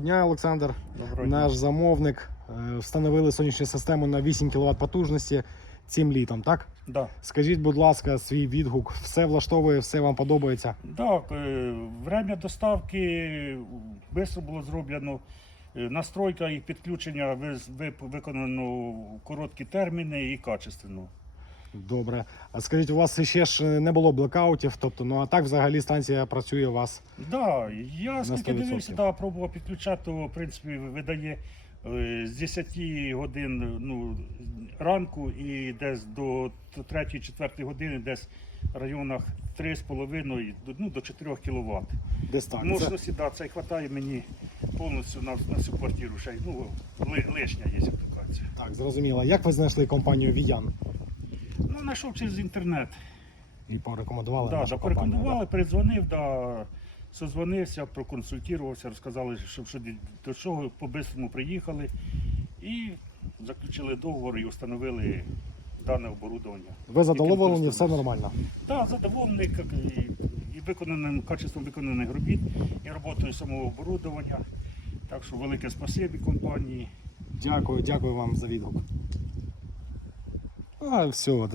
Дня, Олександр, Доброго дня. наш замовник. е, Встановили сонячну систему на 8 кВт потужності цим літом, так? Да. Скажіть, будь ласка, свій відгук. Все влаштовує, все вам подобається. Так, е, время доставки швидко було зроблено. Е, Настройка і підключення виконано в короткі терміни і качественно. Добре. А скажіть, у вас ще ж не було блекаутів, тобто, ну а так взагалі станція працює у вас. Да, я скільки 100%. дивився, да, пробував підключати, то в принципі видає е, з 10 годин ну, ранку і десь до 3-4 години, десь в районах 3,5 до- ну, до 4 кВт. Десь так. Це, да, це вистачає мені повністю на, на всю квартиру. Ще, ну, ли, лишня є аплікація. так, зрозуміло. Як ви знайшли компанію Віян Ну, знайшов через інтернет. і порекомендували Да, нашу да, компанію? порекомендували, передзвонив, да, созвонився, проконсультувався, розказали, що, що до чого по-бистрому приїхали і заключили договор і встановили дане оборудовання. Ви задоволені, все нормально. Так, задоволений як і, і виконаним качеством виконаних робіт, і роботою самого оборудовання. Так що велике спасибі компанії. Дякую, дякую вам за відгук. А, все,